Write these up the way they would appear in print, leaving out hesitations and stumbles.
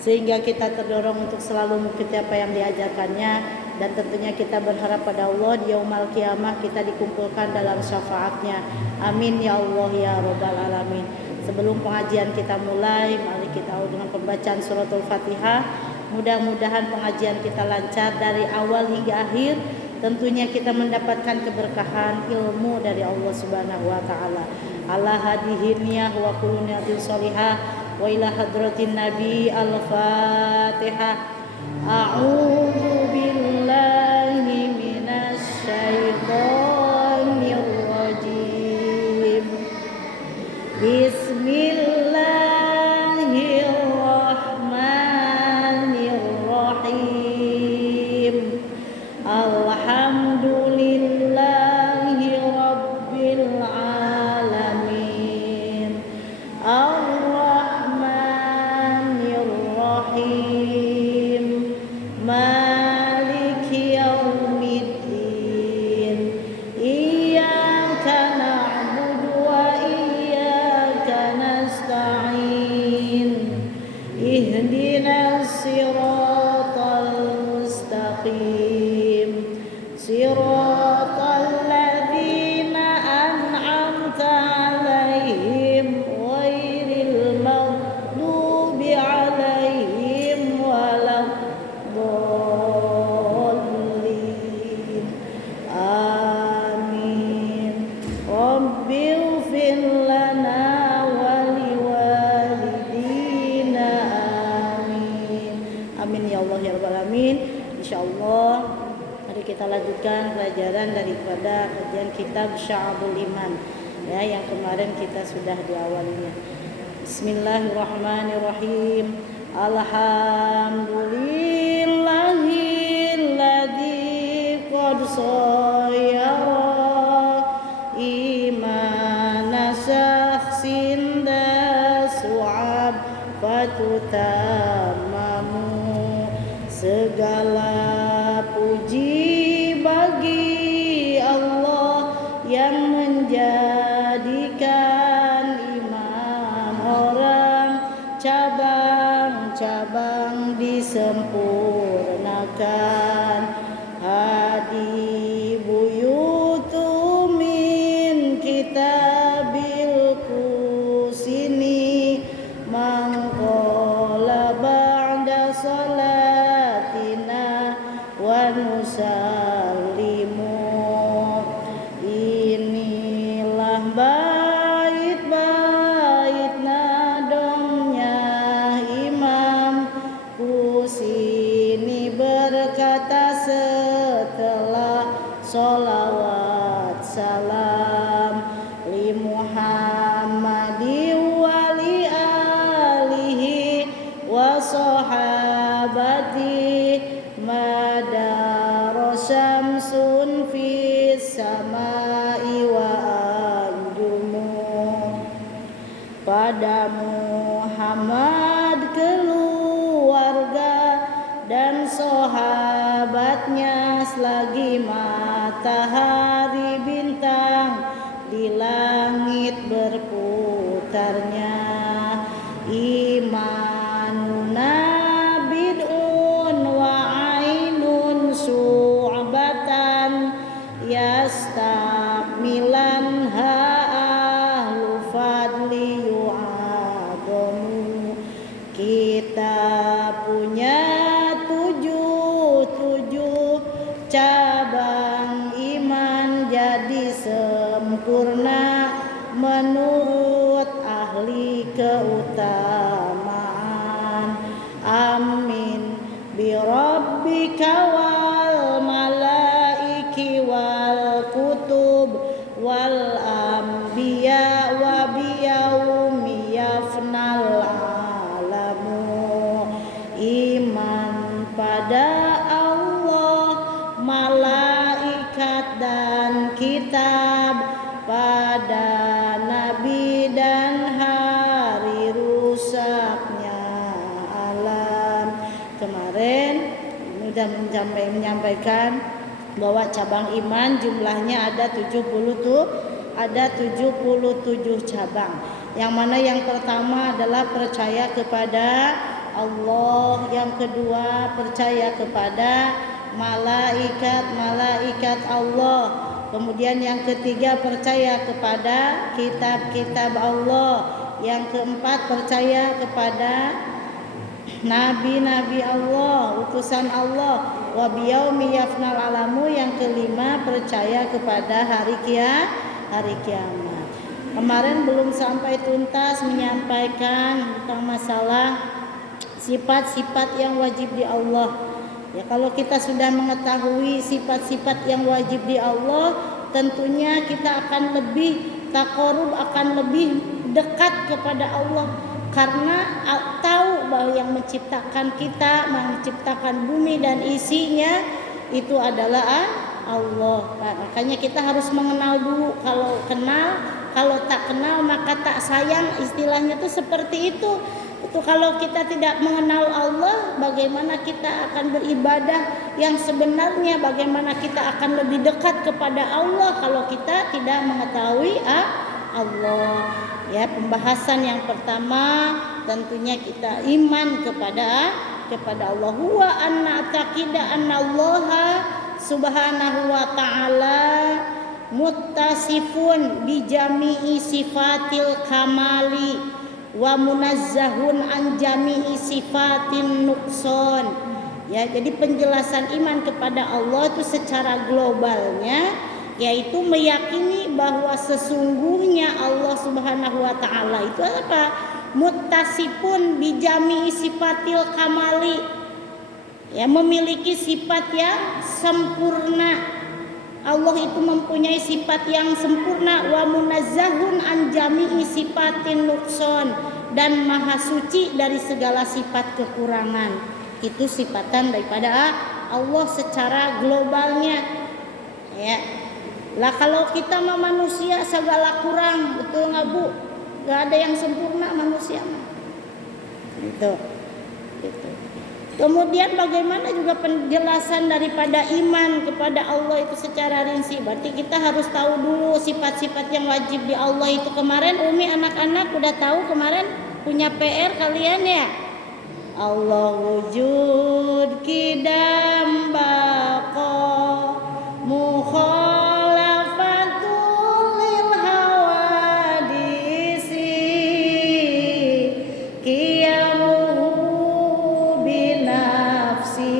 sehingga kita terdorong untuk selalu mengikuti apa yang diajarkannya, dan tentunya kita berharap pada Allah di yaumul qiyamah kita dikumpulkan dalam syafaatnya. Amin ya Allah ya rabbal alamin. Sebelum pengajian kita mulai, mari kita awali dengan pembacaan suratul Fatihah. Mudah-mudahan pengajian kita lancar dari awal hingga akhir. Tentunya kita mendapatkan keberkahan ilmu dari Allah Subhanahu wa taala. Ala hadihin niyah wa kullu niyatin sholihah wa ila hadratin nabi al-Fatihah. A'udzu billahi minasy syaithanir rajim. Bismillahirrahmanirrahim. Alhamdulillahi rabbil alamin. Ar-Rahmanir Rahim. Maliki yaumiddin. Iyyaka na'budu wa iyyaka nasta'in. Ihdinas siratal mustaqim. Siratal ladzina an'amta 'alaihim ghairil maghdubi 'alaihim waladdallin. Amin. Rabbighfir lana wa liwalidina. Amin. Amin ya Allah ya rabbal alamin. Insyaallah mari kita lanjutkan pelajaran daripada kajian kitab Sya'abul Iman ya, yang kemarin kita sudah diawalinya. Bismillahirrahmanirrahim. Alhamdulillahilladzi qad sayyara imana syakhsin da su'ab fatutamamu. Segala puji bagi Allah yang menjadikan imam orang cabang-cabang disempurnakan. Hadi buyutu min kitabil kusini mangkola ba'da salatina wa nusallimu. Inilah bait-bait nadomnya Imam Kusini berkata setelah sholawat salam li Muhammadi wa li alihi wa sahabati madara syamsun fis samai wa anjumu. Pada Muhammad, keluarga dan sahabatnya selagi matahari bintang di langit berputarnya. Imanuna bid'un wa ainun su'batan yastakmilan ahlu fadli yu'adamu. Kita punya tujuh cabang iman jadi sempurna menurut ahli keutamaan. Amin bi rabbika wal malaiki wal kutub wal anbiya wa biyaumi yafnal alamu. Iman pada Allah, malaikat dan kitab, pada nabi dan hari rusaknya alam. Kemarin sudah menyampaikan bahwa cabang iman jumlahnya ada 77 cabang. Yang mana yang pertama adalah percaya kepada Allah, yang kedua percaya kepada malaikat Allah, kemudian yang ketiga percaya kepada kitab-kitab Allah, yang keempat percaya kepada nabi-nabi Allah, utusan Allah, wa biyaumi yafnal alamu, yang kelima percaya kepada hari kiamat. Kemarin belum sampai tuntas menyampaikan tentang masalah sifat-sifat yang wajib di Allah. Ya, kalau kita sudah mengetahui sifat-sifat yang wajib di Allah, tentunya kita akan lebih taqarrub, akan lebih dekat kepada Allah, karena tahu bahwa yang menciptakan kita, menciptakan bumi dan isinya itu adalah Allah. Makanya kita harus mengenal dulu. Kalau kenal, kalau tak kenal maka tak sayang, istilahnya itu seperti itu. Itu kalau kita tidak mengenal Allah, bagaimana kita akan beribadah yang sebenarnya, bagaimana kita akan lebih dekat kepada Allah kalau kita tidak mengetahui Allah. Ya, pembahasan yang pertama tentunya kita iman kepada Allah. Huwa anna taqida annallaha subhanahu wa ta'ala muttasifun bi jami'i sifatil kamali wa munazzahun an jami'i sifatin nuqsan. Ya, jadi penjelasan iman kepada Allah itu secara globalnya yaitu meyakini bahwa sesungguhnya Allah Subhanahu wa taala itu apa? Muttasifun bi jami'i sifatil kamali. Ya, memiliki sifat yang sempurna. Allah itu mempunyai sifat yang sempurna, wa munazzahun an jami'i sifatin nuqsan, dan maha suci dari segala sifat kekurangan. Itu sifatan daripada Allah secara globalnya. Ya. Lah kalau kita mah manusia segala kurang, betul nggak Bu? Gak ada yang sempurna manusia mah. Gitu. Kemudian bagaimana juga penjelasan daripada iman kepada Allah itu secara rinci. Berarti kita harus tahu dulu sifat-sifat yang wajib di Allah itu. Kemarin Umi anak-anak udah tahu, kemarin punya PR kalian ya. Allah wujud kidam baqa mukhalafatul lil hawadisi qiyamuhu binafsihi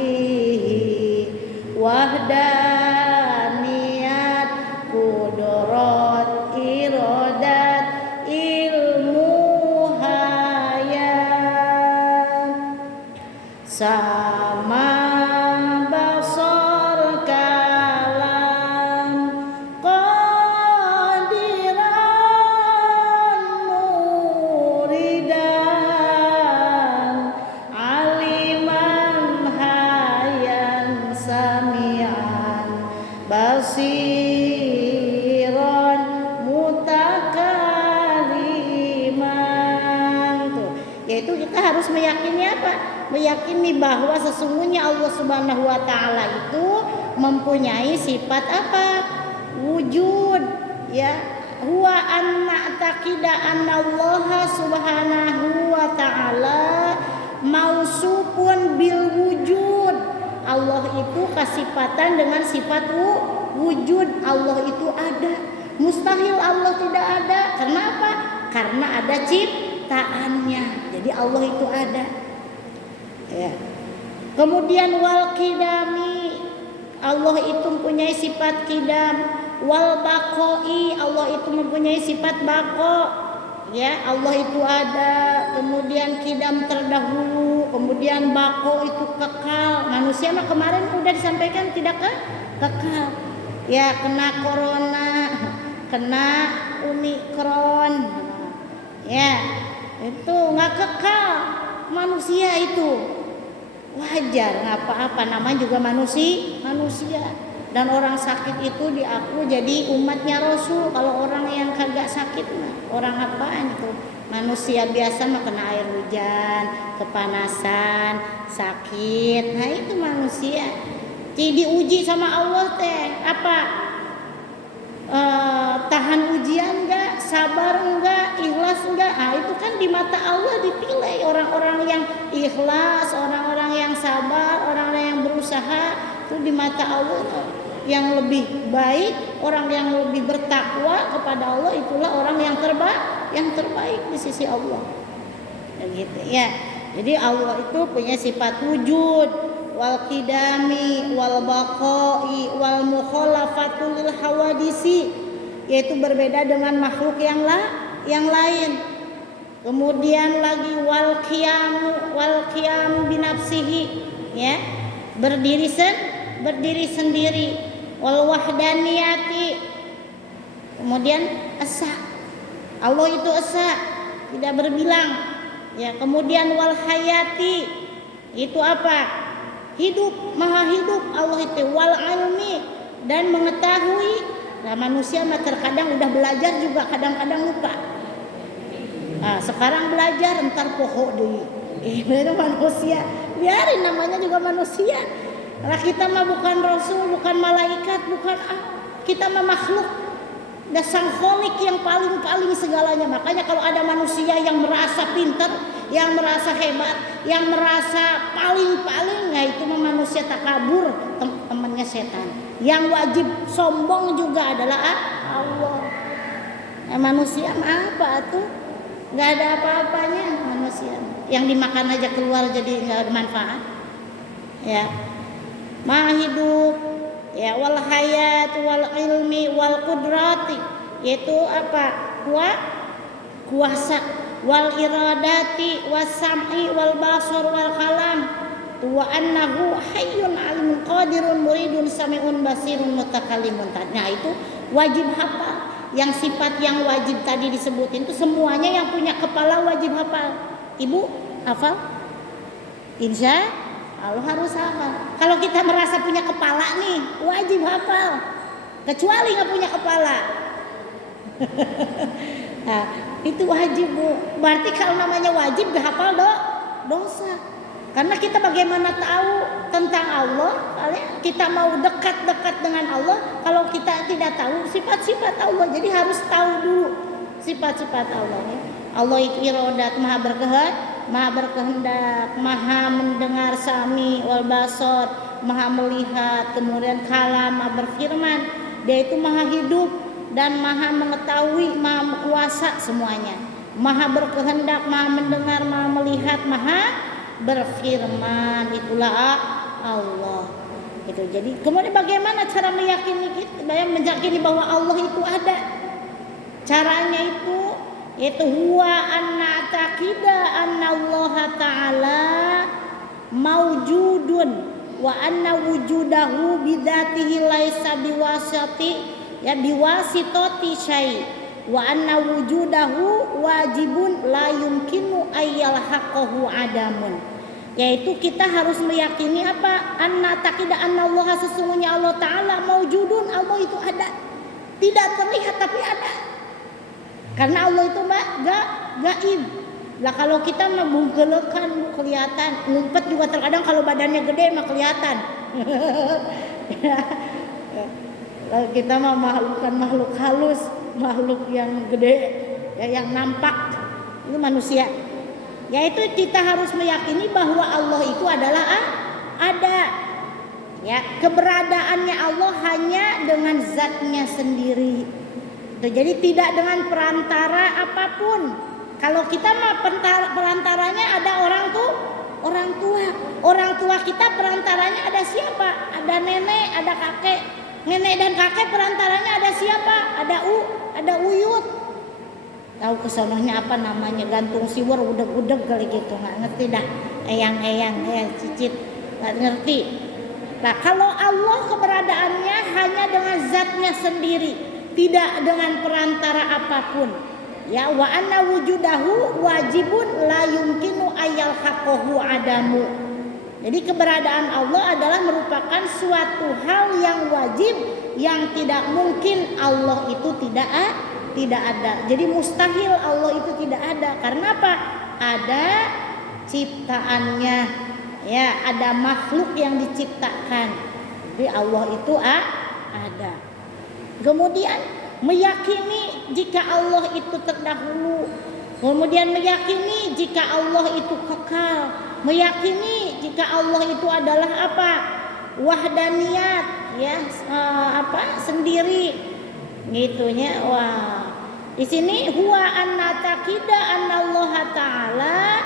wahdaniyat qudrat iradat ilmu hayat sama basar kalam qadiran muridan aliman hayan sami'an basiran mutakaliman. Tuh, yaitu kita harus meyakini apa? Meyakini bahwa sesungguhnya Allah Subhanahu wa taala itu mempunyai sifat apa? Wujud, ya. Huwa anna taqida annallaha subhanahu wa ta'ala mausufun bil wujud. Allah itu kasifatan dengan sifat wujud. Allah itu ada. Mustahil Allah tidak ada. Karena apa? Karena ada ciptaannya. Jadi Allah itu ada. Ya. Kemudian wal qidami, Allah itu mempunyai sifat qidam. Wal baqoi, Allah itu mempunyai sifat baqo. Ya, Allah itu ada. Kemudian qidam terdahulu, kemudian baqo itu kekal. Manusia mah kemarin udah disampaikan tidak kekal. Ya, kena corona, kena omikron. Ya, itu enggak kekal. Manusia itu wajar, nggak apa-apa, namanya juga manusia. Dan orang sakit itu diaku jadi umatnya Rasul. Kalau orang yang kagak sakit, orang apaan itu? Manusia biasa mah kena air hujan, kepanasan, sakit. Nah itu manusia. Jadi diuji sama Allah teh apa? Tahan ujian nggak? sabar enggak, ikhlas enggak. Itu kan di mata Allah dipilih orang-orang yang ikhlas, orang-orang yang sabar, orang-orang yang berusaha. Itu di mata Allah yang lebih baik, orang yang lebih bertakwa kepada Allah, itulah orang yang terbaik di sisi Allah. Begitu ya. Jadi Allah itu punya sifat wujud, wal qidami, wal baqai, wal mukhalafatul lil hawadisi, yaitu berbeda dengan makhluk yang lain. Kemudian lagi wal qiyam binafsihi, ya, berdiri sendiri. Wal wahdaniyati, kemudian esa, Allah itu esa, tidak berbilang, ya. Kemudian wal hayati, itu apa? Hidup, maha hidup Allah itu. Wal ilmi, dan mengetahui. Nah, manusia mah terkadang udah belajar juga kadang-kadang lupa. Sekarang belajar entar poho deui. Itu manusia, biarin, namanya juga manusia. Nah, kita mah bukan rasul, bukan malaikat, bukan kita mah makhluk. Dan sang kholik yang paling segalanya. Makanya kalau ada manusia yang merasa pintar, yang merasa hebat, yang merasa paling, nah itu mah manusia takabur, temannya setan. Yang wajib sombong juga adalah Allah. Nah, manusia mah apa tuh? Nggak ada apa-apanya manusia. Yang dimakan aja keluar jadi nggak ada manfaat. Ya. Maha hidup, ya, wal hayat, wal ilmi, wal qudrati, yaitu apa? Kuasa, wal iradati, was sam'i, wal basar, wal kalam, wa annahu hayyun alimun qadirun muridun sami'un basirun mutakallimun. Nah, itu wajib hafal. Yang sifat yang wajib tadi disebutin itu semuanya yang punya kepala wajib hafal. Ibu hafal? Insya Allah harus hafal. Kalau kita merasa punya kepala nih, wajib hafal. Kecuali nggak punya kepala. Nah, itu wajib, Bu. Berarti kalau namanya wajib gak hafal dosa. Karena kita bagaimana tahu tentang Allah? Kita mau dekat-dekat dengan Allah, kalau kita tidak tahu sifat-sifat Allah. Jadi harus tahu dulu sifat-sifat Allah. Ya. Allah itu iradat, maha berkehendak, maha mendengar, sami wal basar, maha melihat, kemudian kalam, maha berfirman. Dia itu maha hidup dan maha mengetahui, maha kuasa semuanya. Maha berkehendak, maha mendengar, maha melihat, maha berfirman. Itulah Allah. Itu. Jadi kemudian bagaimana cara meyakini bahwa Allah itu ada? Caranya itu yaitu huwa anna taqida anna Allah ta'ala maujudun wa anna wujudahu bidzatihi laisa biwasati ya biwasitati syai wa anna wujudahu wajibun la yumkinu ayyal haqqahu adamun. Yaitu kita harus meyakini apa? Anna taqida anna Allah, sesungguhnya Allah Ta'ala maujudun, Allah itu ada, tidak terlihat tapi ada. Karena Allah itu gaib. Lah kalau kita mah bungkelekan kelihatan, ngumpet juga terkadang kalau badannya gede mah kelihatan. Lalu kita mah makhluk halus, makhluk yang gede, ya, yang nampak itu manusia. Yaitu kita harus meyakini bahwa Allah itu adalah ada. Ya, keberadaannya Allah hanya dengan zatnya sendiri. Jadi tidak dengan perantara apapun. Kalau kita mah perantaranya ada orang tua. Orang tua kita perantaranya ada siapa? Ada nenek, ada kakek. Nenek dan kakek perantaranya ada siapa? Ada uyut. Tahu kesonohnya apa namanya? Gantung siwar, udeg-udeg kali gitu. Nggak ngerti dah. Eyang, cicit. Nggak ngerti. Nah, kalau Allah keberadaannya hanya dengan zatnya sendiri, tidak dengan perantara apapun. Ya, wa anna wujudahu wajibun la yumkinu ayyal haqqahu adamu. Jadi keberadaan Allah adalah merupakan suatu hal yang wajib, yang tidak mungkin Allah itu tidak ada. Jadi mustahil Allah itu tidak ada. Karena apa? Ada ciptaannya. Ya, ada makhluk yang diciptakan. Jadi Allah itu ada. Kemudian Meyakini jika Allah itu terdahulu, kemudian meyakini jika Allah itu kekal, meyakini jika Allah itu adalah apa? Wahdaniyat, ya, sendiri, gitunya. Wah, di sini huwa anna taqida anallaha taala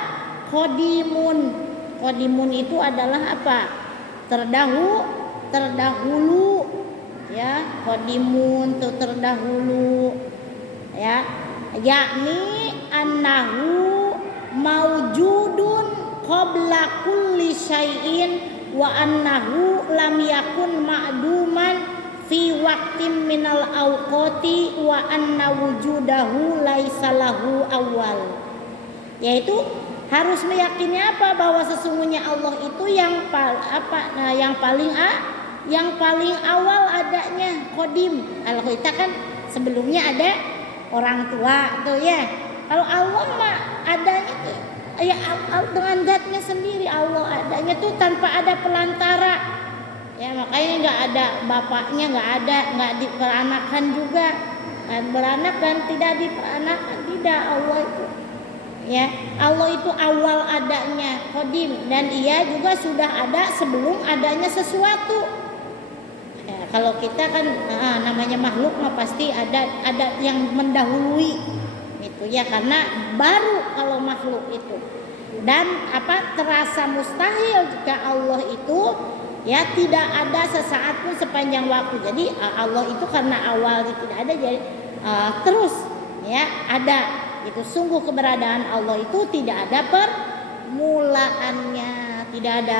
qadimun. Qadimun itu adalah apa? Terdahulu, ya. Qadimun itu terdahulu, ya. Yakni annahu maujudun qabla kulli syai'in wa annahu lam yakun ma'duman fi waqtin minal awqati wa anna wujudahu laisa lahu awal. Yaitu harus meyakini apa? Bahwa sesungguhnya Allah itu yang paling awal adanya, qadim. Kalau kita kan sebelumnya ada orang tua tuh, ya. Kalau Allah mah adanya tuh ya dengan zatnya sendiri. Allah adanya tuh tanpa ada pelantara, ya. Makanya nggak ada bapaknya, nggak diperanakan juga, beranak dan tidak diperanakan, tidak. Allah itu, ya, Allah itu awal adanya, qadim, dan Ia juga sudah ada sebelum adanya sesuatu. Ya, kalau kita kan namanya makhluk mah pasti ada yang mendahului itu, ya, karena baru kalau makhluk itu. Dan terasa mustahil jika Allah itu, ya, tidak ada sesaat pun sepanjang waktu. Jadi Allah itu karena awalnya tidak ada, jadi terus, ya, ada. Itu sungguh keberadaan Allah itu tidak ada permulaannya, tidak ada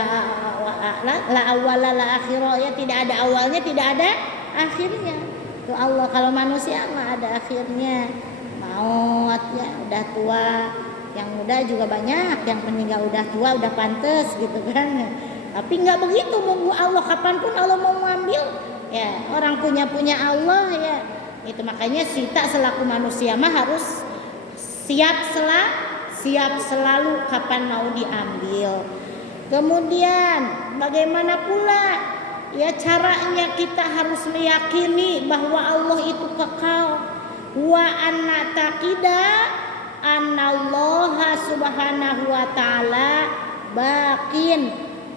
la awwala la akhirah, ya, tidak ada awalnya, tidak ada akhirnya. Itu Allah. Kalau manusia mah ada akhirnya, maut, ya, udah tua. Yang muda juga banyak yang meninggal udah tua, udah pantes gitu kan. Tapi nggak begitu, nunggu Allah kapanpun Allah mau mengambil, ya. Orang punya Allah, ya. Itu makanya kita selaku manusia mah harus siap selalu kapan mau diambil. Kemudian bagaimana pula, ya, caranya kita harus meyakini bahwa Allah itu kekal. Wa anna taqida anallaha subhanahu wa ta'ala baqin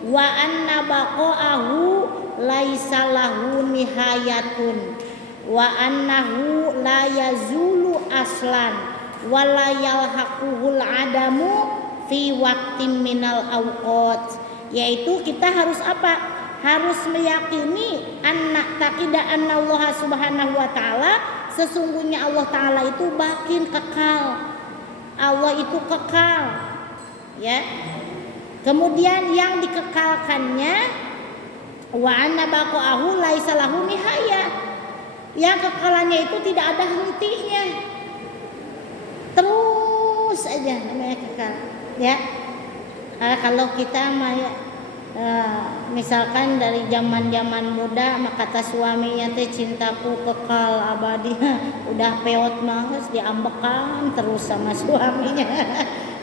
wa anna baqa'ahu laisa lahu nihayatun wa annahu la yazulu aslan wala yalhaquhul adamu fi waqtin minal awqat. Yaitu kita harus apa? Harus meyakini anna taqida anallaha subhanahu wa ta'ala, sesungguhnya Allah Ta'ala itu bakin, kekal. Allah itu kekal, ya. Kemudian yang dikekalkannya wa anna baqa'ahu laisa lahu nihayah, yang kekalannya itu tidak ada hentinya, terus aja namanya kekal, ya. Kalau kita misalkan dari zaman muda, maka kata suaminya teh cintaku kekal abadi, udah peot mah diambekan terus sama suaminya,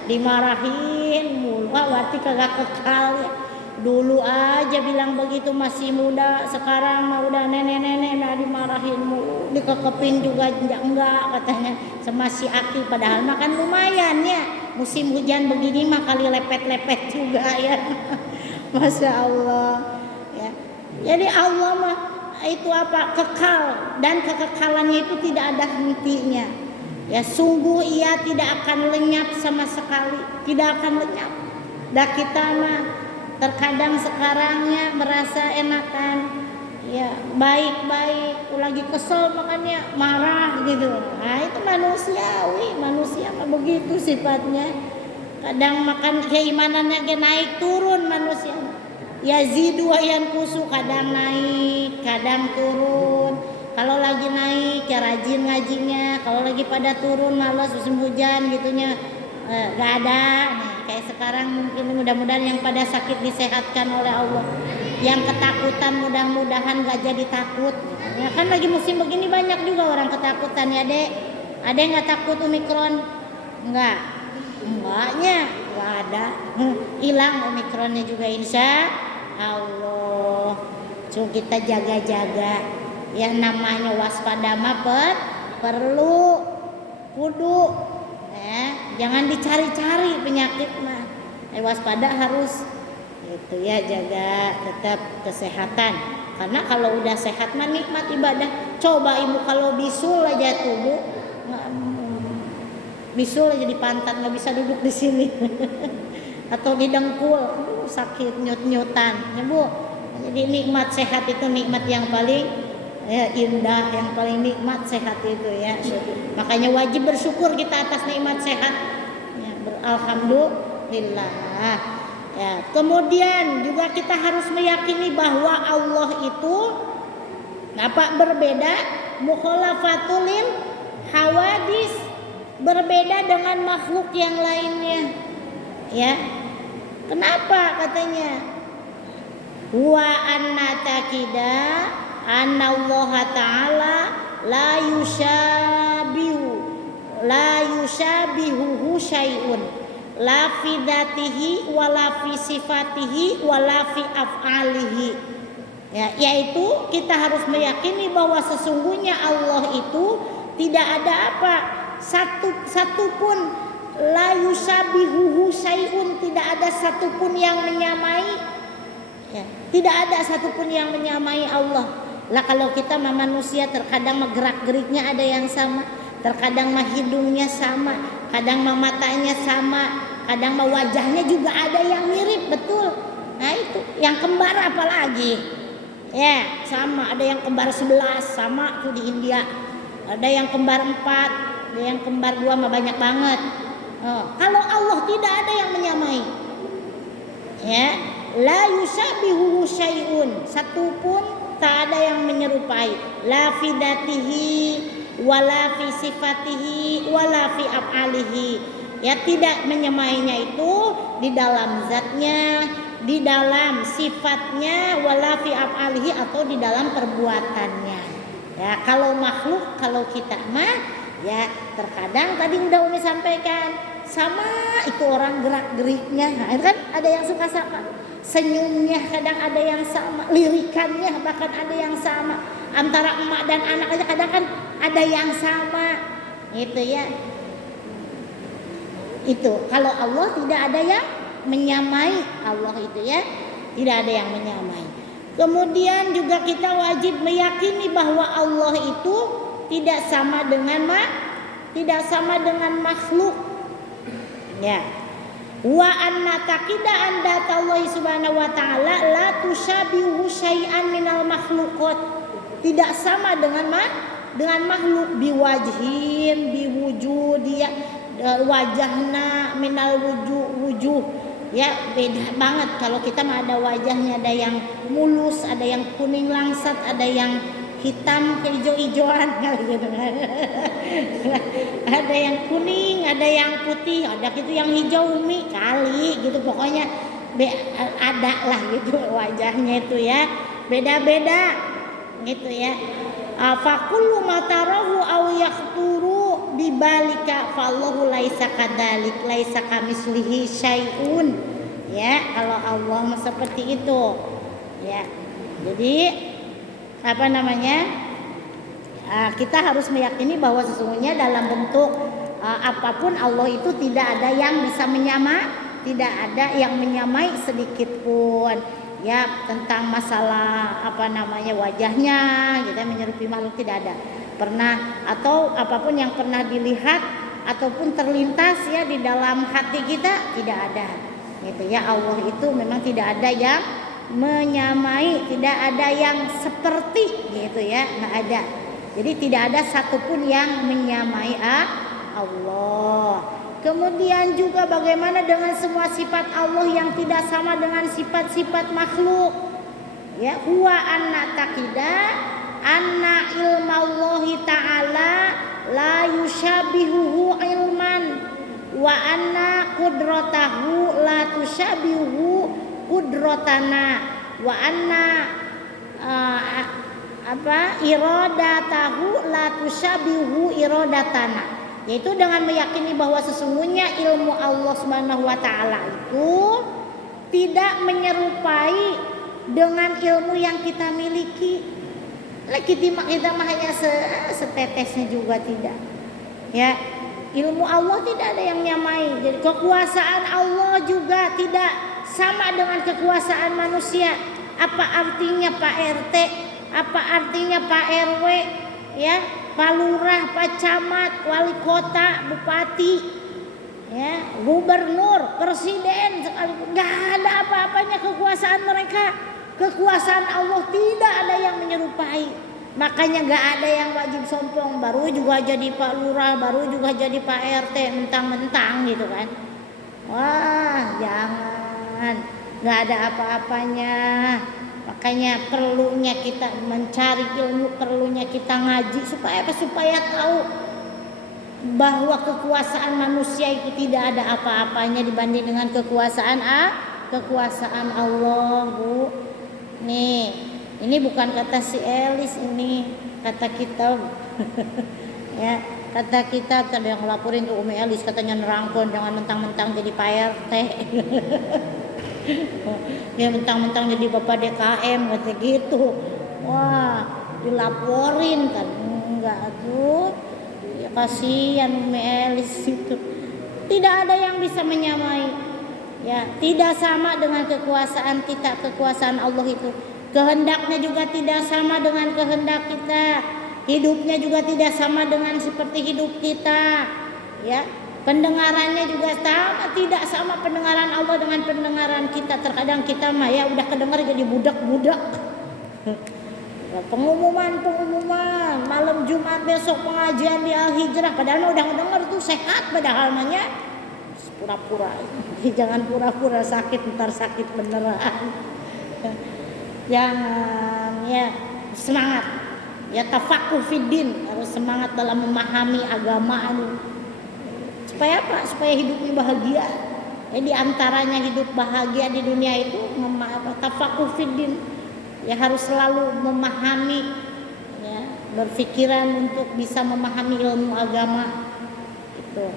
dimarahin mulu, berarti kagak kekal, ya. Dulu aja bilang begitu masih muda, sekarang mah udah nenek-nenek dimarahin mulu, dikekepin juga enggak katanya sama si Aki, padahal makan lumayan, ya. Musim hujan begini mah kali lepet-lepet juga, ya. Masya Allah, ya. Jadi Allah mah itu kekal, dan kekekalannya itu tidak ada hentinya, ya. Sungguh Ia tidak akan lenyap sama sekali, tidak akan lenyap. Dan kita mah terkadang sekarangnya merasa enakan, ya, baik-baik, lagi kesel makanya marah gitu. Nah, itu manusiawi, manusia mah begitu sifatnya. Kadang makan keimanannya naik turun manusia. Yazidu wa yanqusu, kadang naik, kadang turun. Kalau lagi naik ya rajin ngajinya, kalau lagi pada turun malas musim hujan gitunya gak ada. Nih, kayak sekarang mungkin mudah-mudahan yang pada sakit disehatkan oleh Allah. Yang ketakutan mudah-mudahan gak jadi takut. Ya kan lagi musim begini banyak juga orang ketakutan, ya, Dek. Ada yang gak takut Omikron? Enggaknya, gak ada. Hilang Omikronnya juga insya Allah. Cuma kita jaga-jaga, Ya namanya waspada mah perlu kudu jangan dicari-cari penyakit mah. Waspada harus itu ya, jaga tetap kesehatan. Karena kalau udah sehat mah nikmat ibadah. Coba ibu kalau bisul aja tuh bu, bisul aja di pantat nggak bisa duduk di sini atau di dengkul, sakit nyut-nyutan ya bu. Jadi nikmat sehat itu nikmat yang paling indah, yang paling nikmat sehat itu ya. Makanya wajib bersyukur kita atas nikmat sehat ya, alhamdulillah ya. Kemudian juga kita harus meyakini bahwa Allah itu berbeda, mukhalafatul hawadis, berbeda dengan makhluk yang lainnya ya. Kenapa katanya wa anna takida anna Allah ta'ala la yushabihu syai'un la fi dzatihi wala fi sifatihi wala fi af'alihi ya, yaitu kita harus meyakini bahwa sesungguhnya Allah itu tidak ada satupun la yushabihu syai'un, tidak ada satupun yang menyamai ya, tidak ada satupun yang menyamai Allah. Lah kalau kita mah manusia terkadang mah gerak-geriknya ada yang sama, terkadang mah hidungnya sama, kadang mah matanya sama, kadang mah wajahnya juga ada yang mirip, betul. Nah itu yang kembar apalagi ya, sama, ada yang kembar 11 sama tuh di India, ada yang kembar 4, ada yang kembar 2 mah banyak banget. Kalau Allah tidak ada yang menyamai ya, la yusabihu syai'un, satupun tak ada yang menyerupai, la fi dzatihi wala fi sifatihi wala fi af'alihi ya, tidak menyamainya itu di dalam zatnya, di dalam sifatnya, wala fi af'alihi atau di dalam perbuatannya ya. Kalau makhluk, kalau kita mah ya terkadang tadi udah Umi sampaikan sama itu orang gerak-geriknya, nah, kan ada yang suka sama, senyumnya kadang ada yang sama, lirikannya bahkan ada yang sama, antara emak dan anak aja kadang kan ada yang sama gitu ya. Itu kalau Allah tidak ada yang menyamai, Allah itu ya tidak ada yang menyamai. Kemudian juga kita wajib meyakini bahwa Allah itu tidak sama dengan makhluk ya. Wa anna taqida anda Allah subhanahu wa ta'ala la tushabihu syai'an minal makhluqat, tidak sama dengan makhluk, biwajhin biwujud ya, wajahna minal wujuh ya, beda banget. Kalau kita mah ada wajahnya, ada yang mulus, ada yang kuning langsat, ada yang hitam keijo-ijoan gitu. Ada yang kuning, ada yang putih, ada gitu yang hijau umi kali gitu, pokoknya ada lah gitu wajahnya itu ya, beda-beda gitu ya. Fakullu matarahu aw yakhturu bibalika fallahu laisa kadzalik laisa kamislihi syai'un ya. Kalau Allah seperti itu ya. Jadi kita harus meyakini bahwa sesungguhnya dalam bentuk apapun Allah itu tidak ada yang bisa tidak ada yang menyamai sedikit pun ya. Tentang masalah wajahnya gitu, menyerupai makhluk tidak ada pernah, atau apapun yang pernah dilihat ataupun terlintas ya di dalam hati kita tidak ada gitu ya. Allah itu memang tidak ada yang menyamai, tidak ada yang seperti gitu ya, nggak ada. Jadi tidak ada satupun yang menyamai Allah. Kemudian juga bagaimana dengan semua sifat Allah yang tidak sama dengan sifat-sifat makhluk ya. Huwa anna taqida anna ilmallahi ta'ala la yushabihuhu ilman wa anna qudratahu la tushabihu qudratana wa anna iradatahu la tushabihu iradatana, yaitu dengan meyakini bahwa sesungguhnya ilmu Allah Subhanahu wa taala itu tidak menyerupai dengan ilmu yang kita miliki Kita mah hanya setetesnya juga tidak. Ya, ilmu Allah tidak ada yang nyamai. Jadi kekuasaan Allah juga tidak sama dengan kekuasaan manusia. Apa artinya Pak RT? Apa artinya Pak RW? Ya, Pak Lurah, Pak Camat, Wali Kota, Bupati, ya, Gubernur, Presiden, sekalipun nggak ada apa-apanya kekuasaan mereka. Kekuasaan Allah tidak ada yang menyerupai. Makanya nggak ada yang wajib sombong. Baru juga jadi Pak Lurah, baru juga jadi Pak RT, mentang-mentang gitu kan. Wah, jangan. Nggak ada apa-apanya. Makanya perlunya kita mencari ilmu, perlunya kita ngaji supaya apa? Supaya tahu bahwa kekuasaan manusia itu tidak ada apa-apanya dibanding dengan kekuasaan Allah, Bu. Nih, ini bukan kata si Elis, ini kata kita. Ya, kata kita tadi yang ngelaporin tuh Umi Elis, katanya nerangkon jangan mentang-mentang jadi Pak RT. Ya mentang-mentang jadi Bapak DKM kata gitu. Wah, dilaporin kan. Enggak tuh. Ya kasihan Umi Elis itu. Tidak ada yang bisa menyamai. Ya, tidak sama dengan kekuasaan kita, kekuasaan Allah itu. Kehendaknya juga tidak sama dengan kehendak kita. Hidupnya juga tidak sama dengan seperti hidup kita. Ya, pendengarannya juga sama, tidak sama pendengaran Allah dengan pendengaran kita. Terkadang kita mah ya udah kedengar jadi budak-budak. Pengumuman malam Jumat besok pengajian di Al-Hijrah, padahal udah ngedenger tuh sehat padahal namanya pura-pura. Jangan pura-pura sakit, ntar sakit beneran. Jangan, ya semangat. Ya tafakuh fiddin, harus semangat dalam memahami agama. Supaya apa? Supaya hidupnya bahagia. Di antaranya hidup bahagia di dunia itu tafakuh fiddin. Ya harus selalu memahami, ya, berpikiran untuk bisa memahami ilmu agama. Itu.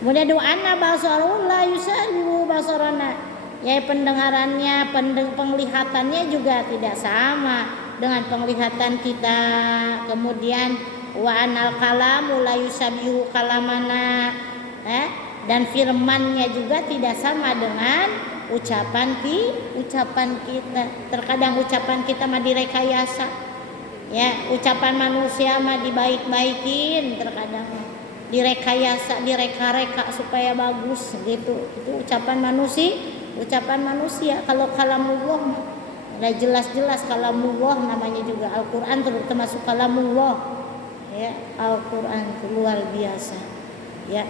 Kemudian doana basarul la yusahibu basarana. Ya pendengarannya, penglihatannya juga tidak sama dengan penglihatan kita. Kemudian wa anal kalamu la yusabihu kalamana. Dan firmannya juga tidak sama dengan ucapan kita. Terkadang ucapan kita mah direkayasa. Ya, ucapan manusia mah dibaik-baikin, terkadang direkayasa, direka-reka supaya bagus gitu. Itu ucapan manusia. Kalau kalamullah ada jelas-jelas kalamullah, namanya juga Al-Qur'an termasuk kalamullah. Ya, Al-Qur'an luar biasa. Ya,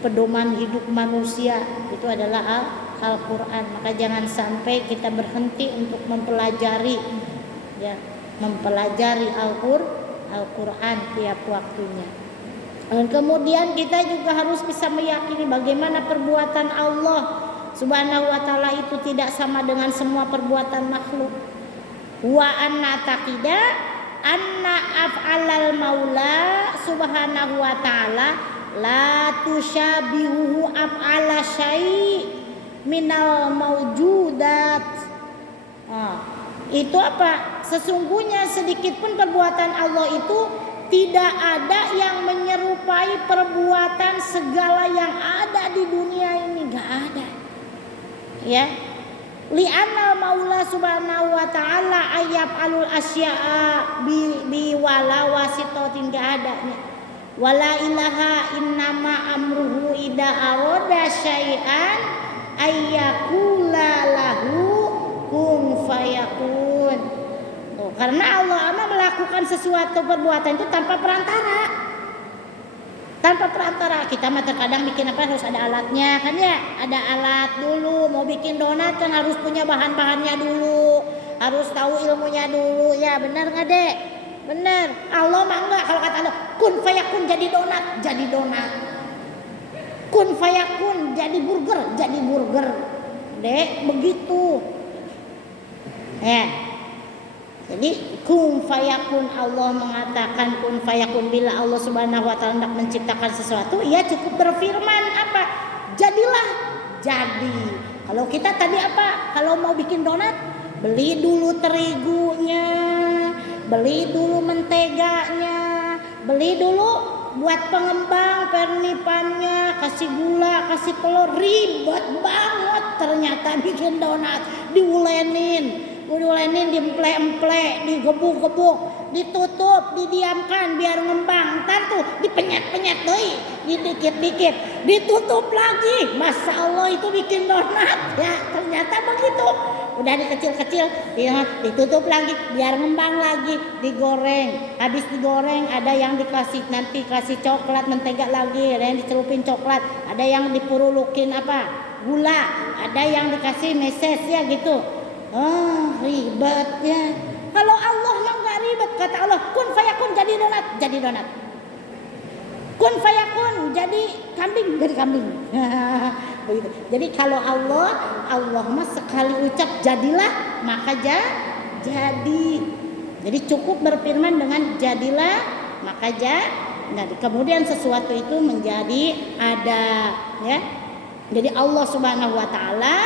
pedoman hidup manusia itu adalah Al-Qur'an. Maka jangan sampai kita berhenti untuk mempelajari, ya, Al-Qur'an tiap waktunya. Dan kemudian kita juga harus bisa meyakini bagaimana perbuatan Allah Subhanahu wa taala itu tidak sama dengan semua perbuatan makhluk. Wa anna taqida anna af'alal maula subhanahu wa ta'ala la tusyabihu af'ala syai' minal mawjudat. Itu apa? Sesungguhnya sedikit pun perbuatan Allah itu tidak ada yang menyerupai perbuatan segala yang ada di dunia ini, enggak ada. Ya. Li'anna maula subhanahu wa ta'ala ayyab alul asya'a bi wala wasitotin, enggak ada. Wala ilaha innama amruhu ida aroda syai'an ayyakula lahu kun fayakun. Karena Allah melakukan sesuatu perbuatan itu tanpa perantara. Kita mah terkadang bikin apa harus ada alatnya kan ya. Ada alat dulu. Mau bikin donat kan harus punya bahan-bahannya dulu. Harus tahu ilmunya dulu. Ya benar nggak Dek? Benar. Allah mah enggak. Kalau kata Allah kun fayakun jadi donat. Kun fayakun jadi burger. Dek begitu. Ya. Jadi kun fayakun, Allah mengatakan kun fayakun. Bila Allah Subhanahu wa taala hendak menciptakan sesuatu, ia cukup berfirman apa? Jadilah, jadi. Kalau kita tadi apa? Kalau mau bikin donat, beli dulu terigunya, beli dulu menteganya, beli dulu buat pengembang pernipannya, kasih gula, kasih telur, ribet banget ternyata bikin donat, diulenin, diemplek-emplek, digebuk-gebuk, ditutup, didiamkan biar ngembang, ntar tuh dipenyet-penyet deui, dikit-dikit, ditutup lagi. Masya Allah itu bikin donat ya, ternyata begitu. Udah dikecil-kecil, ditutup lagi biar ngembang lagi, digoreng. Habis digoreng ada yang dikasih nanti kasih coklat mentega lagi, ada yang dicelupin coklat, ada yang dipurulukin gula, ada yang dikasih meses ya gitu. Ribet ya. Kalau Allah mah nggak ribet, kata Allah kun fayakun jadi donat. Kun fayakun jadi kambing. Begitu. Jadi kalau Allah mah sekali ucap jadilah maka jadi. Jadi cukup berfirman dengan jadilah maka jadi. Kemudian sesuatu itu menjadi ada ya. Jadi Allah Subhanahu wa taala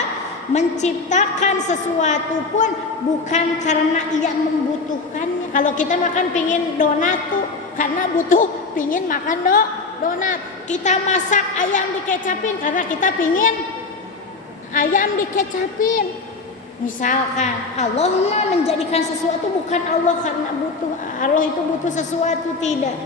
menciptakan sesuatu pun bukan karena ia membutuhkannya. Kalau kita makan pingin donat tuh karena pingin makan donat. Kita masak ayam dikecapin karena kita pingin ayam dikecapin. Misalkan Allah menjadikan sesuatu bukan Allah karena butuh. Allah itu butuh sesuatu, tidak.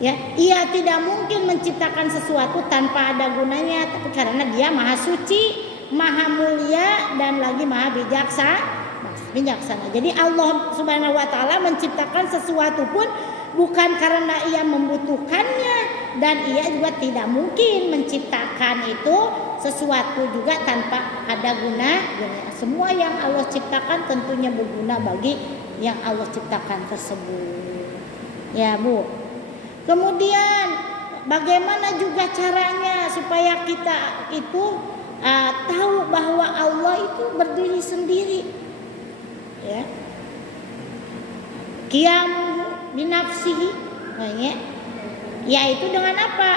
Ya, ia tidak mungkin menciptakan sesuatu tanpa ada gunanya, tapi karena dia maha suci, maha mulia, dan lagi maha bijaksana. Jadi Allah Subhanahu wa taala menciptakan sesuatu pun bukan karena ia membutuhkannya, dan ia juga tidak mungkin menciptakan itu sesuatu juga tanpa ada gunanya. Semua yang Allah ciptakan tentunya berguna bagi yang Allah ciptakan tersebut. Ya, Bu. Kemudian bagaimana juga caranya supaya kita itu tahu bahwa Allah itu berdiri sendiri, ya. Qiyam binafsihi, yaitu dengan apa?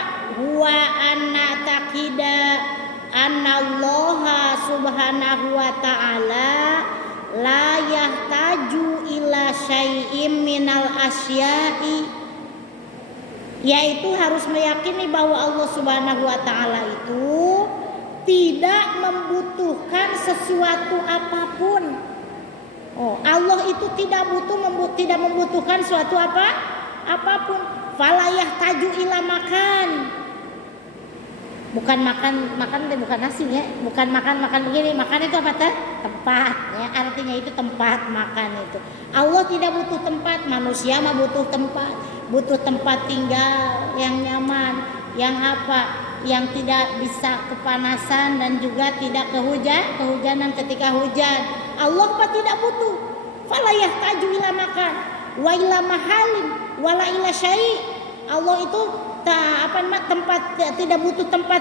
Wa anna taqida anallaha subhanahu wa ta'ala la yahtaju ila syai'im minal asya'i, yaitu harus meyakini bahwa Allah Subhanahu wa taala itu tidak membutuhkan sesuatu apapun. Allah itu tidak membutuhkan suatu apapun. Fala yahtaju ila makan. Bukan bukan nasi ya, bukan makan begini. Makan itu apa teh? Tempat ya, artinya itu tempat makan itu. Allah tidak butuh tempat, manusia mah butuh tempat tinggal yang nyaman, yang tidak bisa kepanasan dan juga tidak kehujanan ketika hujan. Allah apa tidak butuh. Fala yahtaju ila makan wa ila mahalin wala ila syai'. Allah itu tempat, tidak butuh tempat